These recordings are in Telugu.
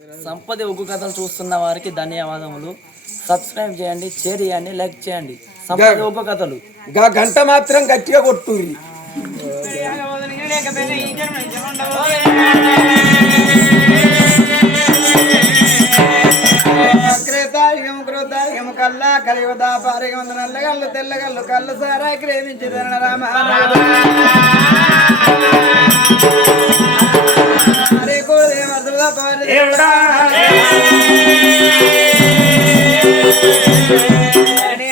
సంపద ఒగ్గు కథలు చూస్తున్న వారికి ధన్యవాదములు. సబ్స్క్రైబ్ చేయండి, షేర్ చేయండి, లైక్ చేయండి. సంపద ఒగ్గు కథలు గంట మాత్రం గట్టిగా కొట్టుర్రి. కల్లా కలియుగ పారిగ నల్లగల్లు తెల్లగల్లు కళ్ళు సారా క్రేమించి రామ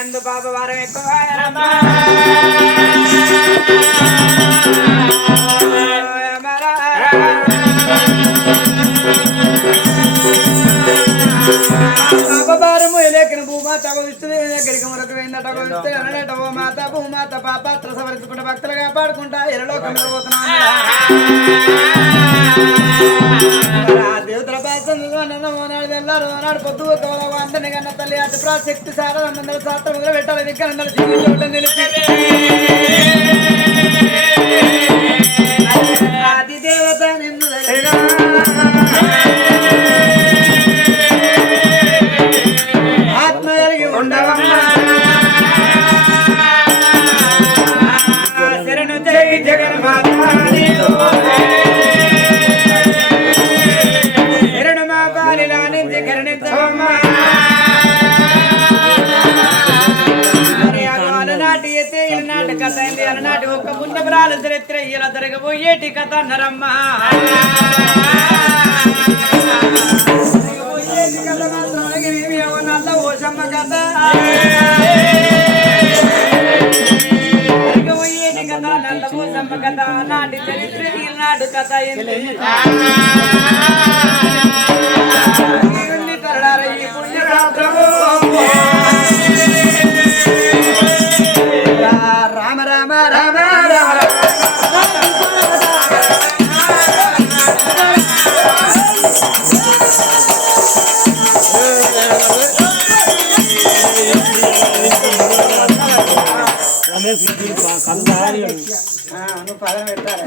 అందు బాబు వారం ఎక్కువ భారము ఎలేకన భూమాత విస్తుంది దగ్గరికి మరొక వేందట విస్తే అనట ఓ మాత భూమాత పాపాత్ర సవరించుకుంటా భక్తులు కాపాడుకుంటా ఎరలోకంలో పోతున్నాను. దేవతల పాసనాడు వెళ్ళారు నాడు పొద్దు అందరిని కన్నా తల్లి అటు ప్రాశక్తి సారందరూ శాస్త్రం మొదలు పెట్టాలి విక్కలందరూ జీవించడం నిలిపి ఆది దేవత నిన్ను ఆత్మ కలిగి ఉండవమ్మా శరణు జై జగన్మాత శరణు మా బాలిలా నుంచి కరుణించవమ్మా. అలనాటి ఎత్తే ఇలనాటి కథ అయింది అలనాటి ఒక్క పుణ్యపురాల చరిత్ర ఇలా జరగబోయేటి కథ అన్నారమ్మా. ఓషమ్మ కథ జరగబోయేటి కథ నల్ల ఓషమ్మ కథ నాటి చరిత్ర ఈనాడు కథ అయింది. ఈ పుణ్యరాత్రము రామ రామ రామ రామ నువ్వు పదం పెట్టాలి.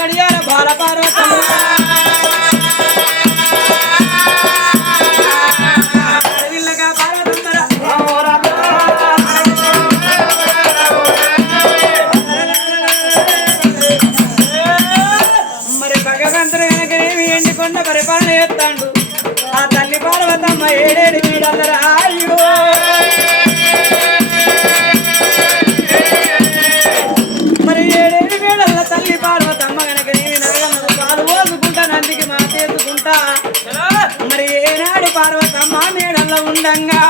కడియాల బాల పార్వతమ్మ మరి భగవంతుడు వెనకనేమి ఎండికొండ పరిపాలన చేస్తాడు. ఆ తల్లి పార్వతమ్మ ఏడేడు వీడల్లరా అయ్యో మరి ఏడేడు వీడల్ల తల్లి పార్వతమ్మ గనక నీవి నరగమ్మ పాలు పోసుకుంటా నందికి మా చేసుకుంటా. మరి ఏనాడు పార్వతమ్మ మేడల్ల ఉండంగా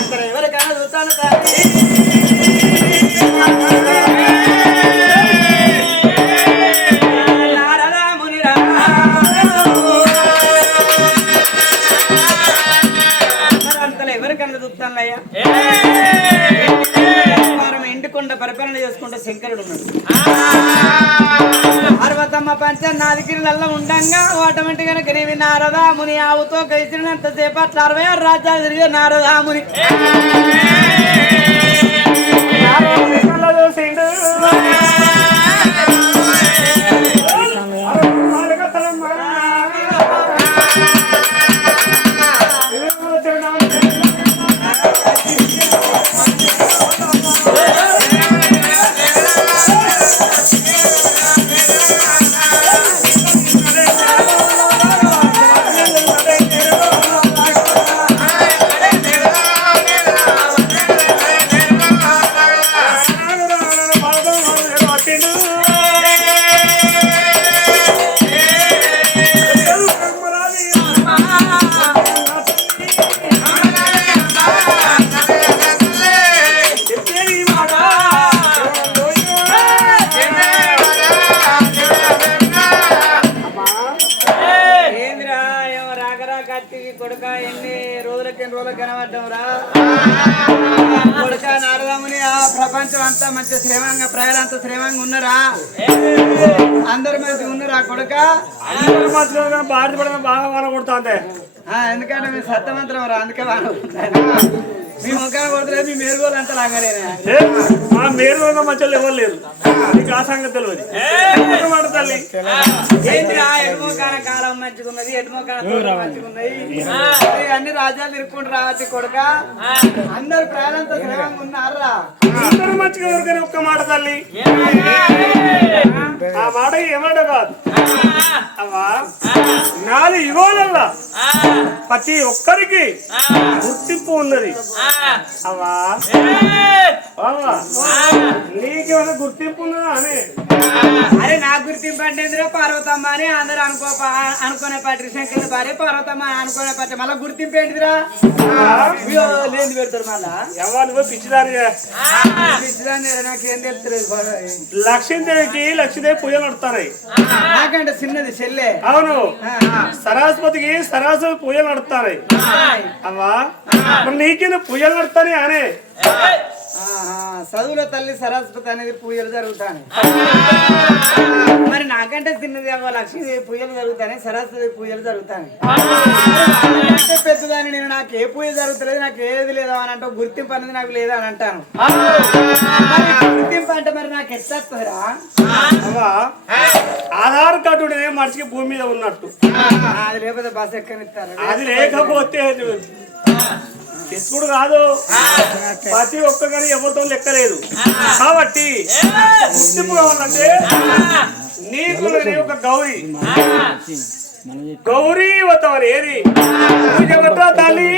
అక్కడ ఎవరికైనా చూస్తాను తల్లి ఎండుకొండ పరిపాలన చేసుకుంటే శంకరుడు ఉన్నాడు. పార్వతమ్మ పంచనాదిగిరిలల్లో ఉండంగా ఆటోమేటిక్ గా కనివి నారదాముని ఆవుతో కలిసినంత సేపు అట్లా 66 రాజ్యాలు తిరిగే నారదాముని చూసిండు. కనబడ్డంరా కొడుక నారదముని ఆ ప్రపంచం అంతా మంచి శ్రేమంగా ప్రజలంతా శ్రేమంగా ఉన్నారా అందరు మంచిగా ఉన్నారా కొడుక బాధపడిన బాగా వాన కొడుతుంది ఎందుకంటే మీ సత్యమంత్రం రా అందుకే వాన మీ ముఖాన్ని కొడుతులేదు మీ మేరుగోలు అంతా లాగాలేనా మా మేరు మంచి ఎవరు లేదు నీకు ఆ సంగతి తెలియదు తల్లి ఏంటిరా ఎటుమోకాల కాలం మంచిగున్నది ఎటుమోకాల తోట మంచిగున్నది అన్ని రాజ్యాలు తిరుక్కుంటూ రావచ్చు కొడుక అందరు ప్రాణంతో శ్రేమంగా ఉన్నారా అందరూ మంచిగా ఎవరికైనా ఒక్క మాట తల్లి ఆ మాట ఏమాట కాదు అవ్వా నాలుగు యుగాలల్లా ప్రతి ఒక్కరికి గుర్తింపు ఉన్నది అవ్వా అవ్వా నీకేమైనా గుర్తింపు ఉన్నదా అని అరే నా గుర్తింపు అంటే పార్వతమ్మ అని అందరూ అనుకునే పాటి శంకర్ భార్య పార్వతమ్మ అనుకునే పాటి మళ్ళీ గుర్తింపు ఏంటిదిరా లేదు పెడతారు మళ్ళా ఎవరు పిచ్చిదాని పిచ్చిదాన్ని నాకేం తెలుస్తలేదు లక్ష్మీదేవి పూజలు నడుతున్నాయి నాకంటే చిన్నది చెల్లె అవును సరస్వతికి సరస్వతి పూజలు నడుస్తున్నాయి అవ్వా నీకేనా పూజలు నడుస్తాయి అనే చదువుల తల్లి సరస్వతి అనేది పూజలు జరుగుతాయి మరి నాకంటే చిన్నది లక్ష్మీదేవి పూజలు జరుగుతాయి సరస్వతి పూజలు జరుగుతాయి పెద్దదాన్ని నేను నాకు ఏ పూజ జరుగుతలేదు నాకు ఏది లేదా అని అంటే గుర్తింపు అనేది నాకు లేదా అని అంటాను గుర్తింపు అంటే మరి నాకు ఎట్లా వస్తుందిరా ఆధార్ కార్డు మనిషికి భూమి మీద ఉన్నట్టు అది లేకపోతే బస్ ఎక్కనిస్తారు అది లేకపోతే తెచ్చుకుడు కాదు ప్రతి ఒక్కగాని ఎవరితో లెక్కలేదు కాబట్టి గుర్తింపు కావాలంటే నీకు ఒక గౌరీ గౌరీ వద్దమని ఏది పూజ తల్లి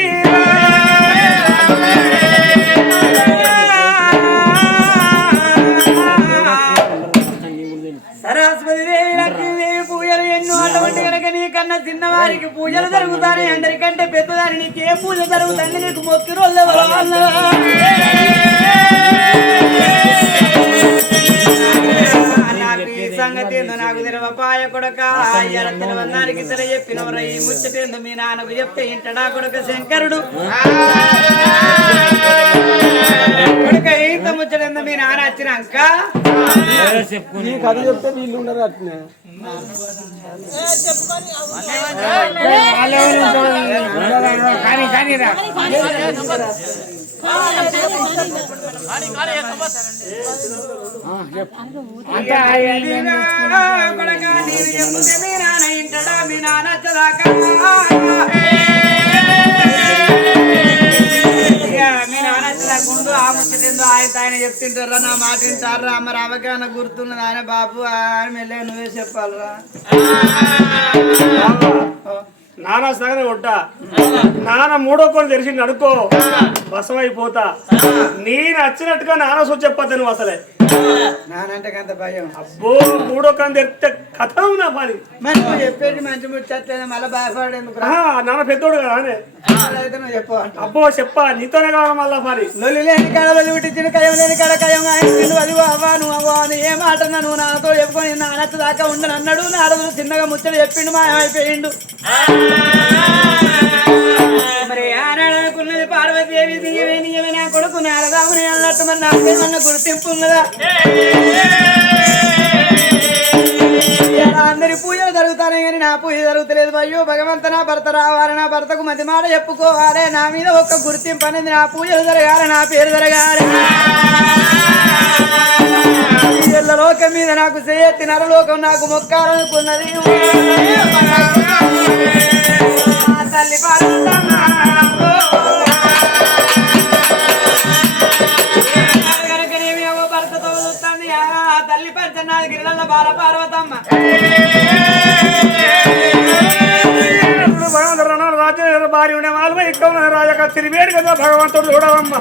సరస్వతి దేవి లక్ష్మీదేవి పూజలు ఎన్నో అటువంటి కనుక నీకన్నా చిన్నవారికి పూజలు జరుగుతాయి అందరికంటే పెద్దదాని నీకు ఏ పూజ జరుగుతుంది నీకు మొక్కి రోజు నాకు ఈ సంగతి ఏందో నాకు తెలవపాయ కొడక అయ్యాల తెలవన్నానికి ఇతర చెప్పినవరా ఈ ముచ్చటేందో మీ నాన్నకు చెప్తే ఇంటడా కొడక శంకరుడు కొడక ఇంత ముచ్చటేందో మీ నాన్న వచ్చినాక కథ చెప్తే వీళ్ళు ఉండరు అట్నే మీ నాన్న చదాకా మీ నాన్న చదాకుండు ఆ ముచ్చటేందో ఆయన చెప్తుంటారా నా మాట వింటారా మరి అవగాహన గుర్తున్నది ఆయన బాబు ఆయన మెల్లగా నువ్వే చెప్పాలరా నాన్న సగనే కొట్టా నాన్న మూడో కొని తెరిచి నడుకో వశమైపోతా నేను వచ్చినట్టుగా నాన్న సో చెప్పద్దు నువ్వు అసలే నానంటే అంత భయం అబ్బో మూడో కొని తెరిస్తే కథ నా పని మరి నువ్వు చెప్పేది మంచి ముచ్చట్లేదు మళ్ళీ భయపడేందుకు నాన్న పెద్దోడు కదా అనే అయితే నువ్వు చెప్పు అబ్బో చెప్పా నీతోనే కావాలి మళ్ళా పని లొల్లి లేని కాడ లొల్లి పుట్టించిన కయం లేని కాడ కయం అది అవ్వా నువ్వు అవ్వా అని ఏ మాట నువ్వు నాన్నతో చెప్పుకొని నాన్నచ్చ దాకా ఉండను అన్నాడు నారదులు చిన్నగా ముచ్చట చెప్పిండు మాయమైపోయిండు మరి ఆనాడనుకున్నది పార్వతీదేవి దియ్యమే నియమే నా కొడుకు నారదాముని అన్నట్టు మరి నాకేమన్నా గుర్తింపు ఉన్నదా అందరి పూజలు జరుగుతానే కానీ నా పూజ జరుగుతలేదు అయ్యో భగవంత నా భర్త రావాలి నా భర్తకు మంచి మాట చెప్పుకోవాలి నా మీద ఒక్క గుర్తింపు అనేది నా పూజలు జరగాలి నా పేరు జరగాలి లోకం మీద నాకు చేయెత్తి నరలోకం నాకు మొక్కాలనుకున్నది తల్లి కనుకనేమి భర్తతో చూస్తుంది తల్లి పంచనాది గిరిల బాల పార్వతమ్మ రాజ్యం భార్య ఉండే వాళ్ళు ఇక్కడ రాజక తిరివేడు కదా భగవంతుడు చూడవమ్మ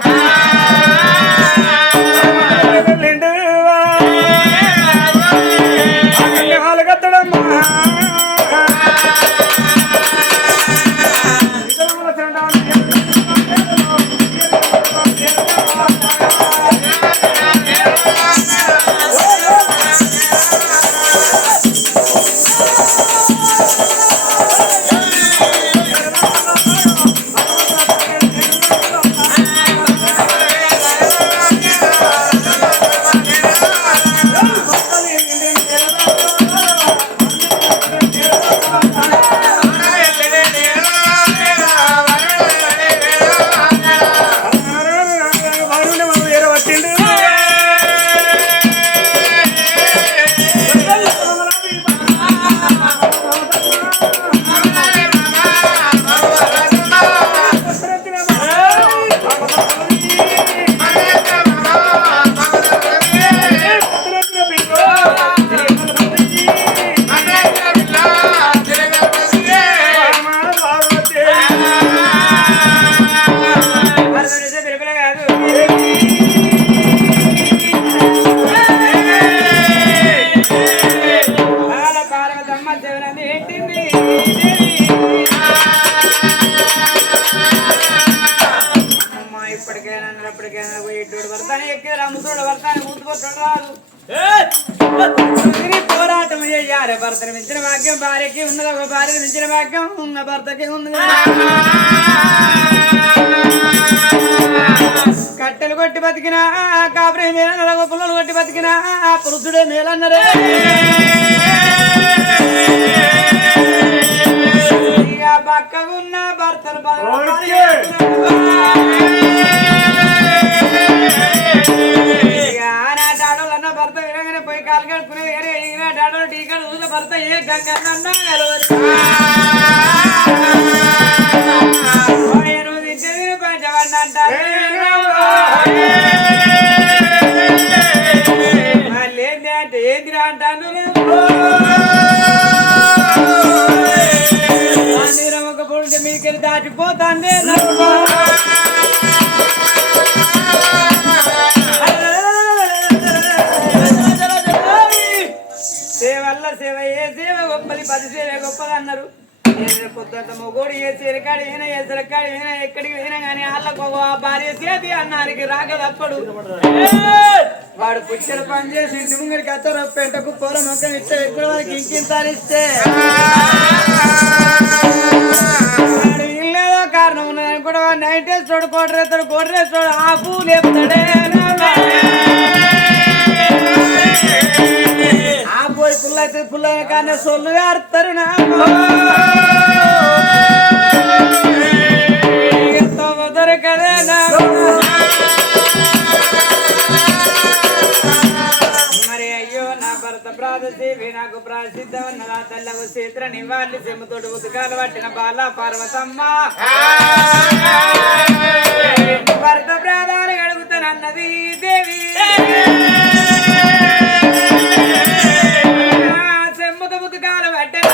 కత్తడమ్మా ముసలుడు భర్తని ఊతుకొట్టడం రాదు పోరాటం చేయాలి భర్తను మించిన భాగ్యం భార్యకి ఉన్నది ఒక భార్యను మించిన భాగ్యం ఉన్న భర్తకి ఉంది కట్టెలు కొట్టి బతికినా కాపురే మేలన్నారు పుల్లలు కొట్టి బతికినా పురుషుడే మేలన్నరే ఇక పక్కకున్న భర్తను ఆనాడాడోళ్ళన్న భర్త వినగానే పోయి కాలు కడుక్కునేది కానీ ఈనాడాడోళ్ళు టీకాలు చూసే భర్త ఏ గంగన్నా కలవచ్చు మళ్ళీ అంటే ఏంటిరా అంటాను ఒక పొడి మీకెళ్ళి దాటిపోతాండే సేవల్ల సేవ ఏ సేవ గొప్పది 10 సేవ గొప్పది అన్నారు పొద్దుంత మొగోడు ఏ చీరకాడు అయినా ఏ సిరకాడు అయినా ఎక్కడికి పోయినా కానీ వాళ్ళకు భార్య చేతి అన్నానికి రాగదప్పుడు వాడు పుచ్చల పని చేసి ఇంటి ముంగడికి అత్తరు పెంటకు పూల మొక్క ఇస్తే ఎక్కడ వాడికి ఇంకింతాలిస్తే వాడు ఇల్లేదో కారణం ఉన్నదని కూడా వాడు నైట్ వేస్తాడు కోటరేస్తాడు కోటరేస్తాడు ఆ పూలు లేపుతాడే ఆ పోయి పుల్ల అయితే పుల్లైన కానీ సొల్లు వేస్తారు నా దొరకదే మరి అయ్యో నా భర్త ప్రాదశేవి నాకు ప్రాసిద్ధం నా తల్లవు చేతుల నివాళి చెమ్మతోడు ఉతుకాలు పట్టిన బాల పార్వతమ్మ భర్త ప్రాధాన్ని అడుగుతానన్నది దేవి చెమ్మత ఉతుకాలు పట్టిన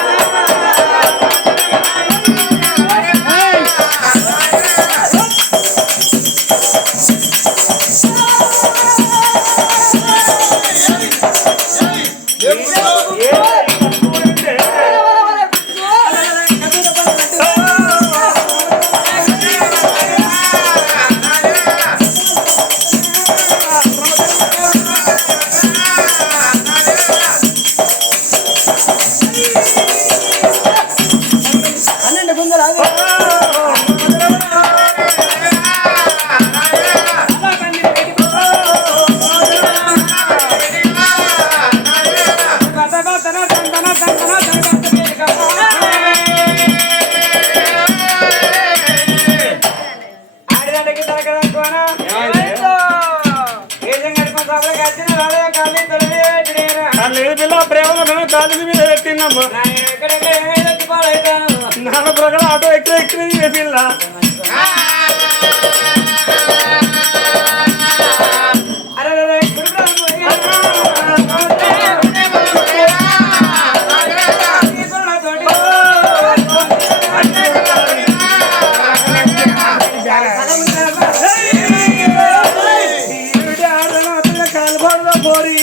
నాన్న ప్రకారం ఆటో ఎక్కడ పిల్ల కాలుబాడులో పోరి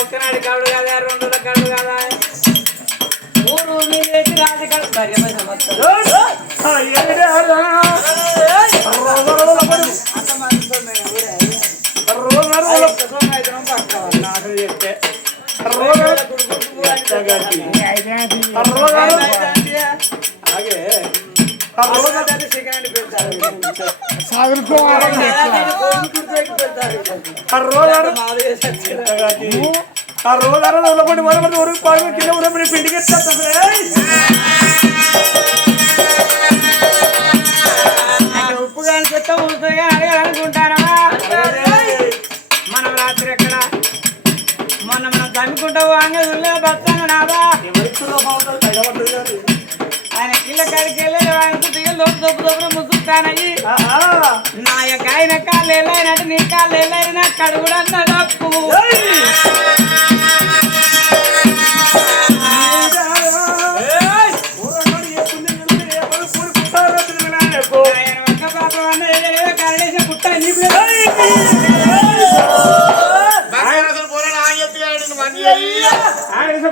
ఒక్కనాడు కాడు కదా 2 కాడు కదా ఊరు మీదేసి రాజకాడు భార్య పిండికి ఉప్పు కానీ చెత్త ఊరుగా అనుకుంటారా మనం రాత్రి ఎక్కడ మొన్న మనం చదువుకుంటావు అంగ బతాను నాదా ఆయన కిల్ల కాడికి వెళ్ళి ఆయన దొప్పు ముసుకుతానయ్యి నా యొక్క ఆయన కాళ్ళు వెళ్ళాయినట్టు నీ కాళ్ళు వెళ్ళాయినా కడుగుడు అన్న తప్పు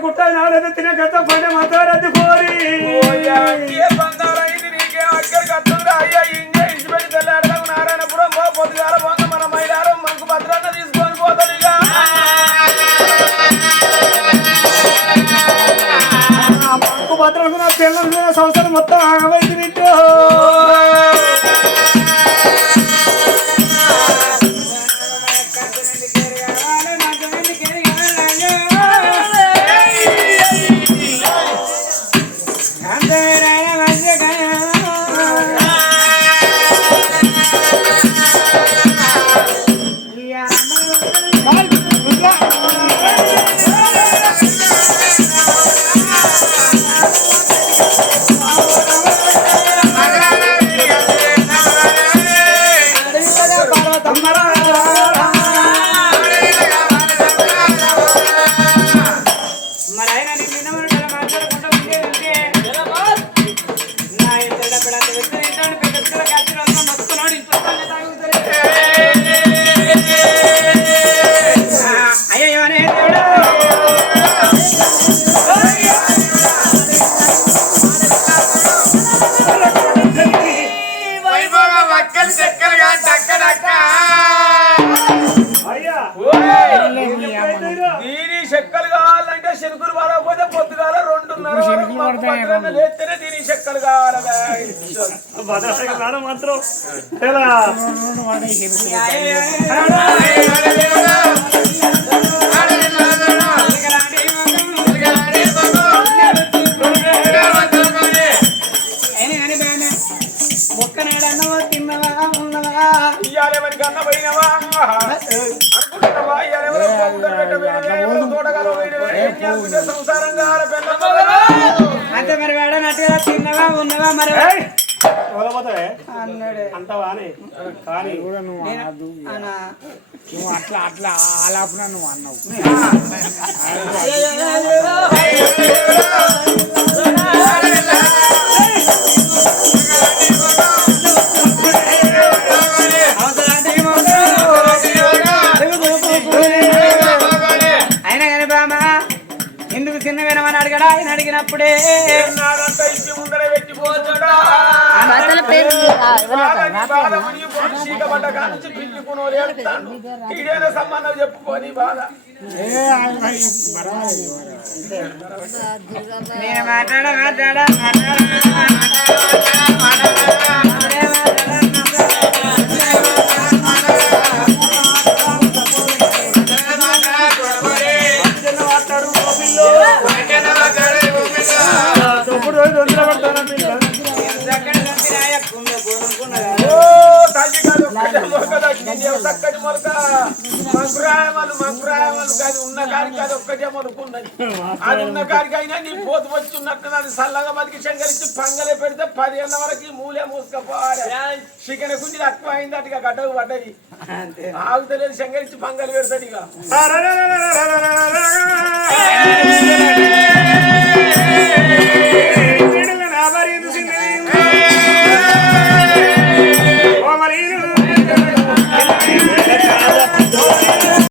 కుట్ట తినే గత పైన మాట్లాడద్దు కోరి అక్కడికి అత్తురా అయ్యా ఇంజ ఇసి పెట్టి తెల్లాడదాం నారాయణపురం పొద్దుగాల పోంగ మన మైలారం మంచి పిల్లల సంవత్సరం మొత్తం ఆగమైంది బిడ్డ. దీని చెక్కలు కావాలంటే శనుకులు పడకపోతే పొద్దుగాల 2:30 లేస్తేనే దీని చెక్కలు కావాలి. మాత్రం మొక్కనేడన్నవా తిన్నవా ఉన్నవా ఇయ్యాలేమనికి అన్న పోయినవా అనుకుంటున్నావా? ఇయ్యాలేమో సంసారంగా అంటే మరి వేడనట్టుగా తిన్నవా ఉన్నవా మరి అన్నాడే అంటావా కానీ నువ్వు అట్లా అట్లా ఆలాపున నువ్వు అన్నావు. అయినా కానీ బామా ఎందుకు చిన్న వినమని అడగడా ఆయన అడిగినప్పుడే ముందర పెట్టిపోతుడా ఇదేనా సంబంధం చెప్పుకొని బాధ నేను మాట్లాడా చక్కటి మొలక మంకురాయమలు కాదు ఉన్న కాడికి అది ఒక్కటే మొలుకున్నది. అది ఉన్న కాడికి అయినా నీ పోతు వచ్చి ఉన్నట్టు అది చల్లగా బతికి శంకరించి పంగలే పెడితే 10 ఏళ్ళ వరకు మూలే మూసుకపోవాలి. చికెన్ గుంజి తక్కువ అయింది అటుగా గడ్డకు పడ్డది ఆగుతలేదు శంకరించి పంగలు పెడతాడు. ఇక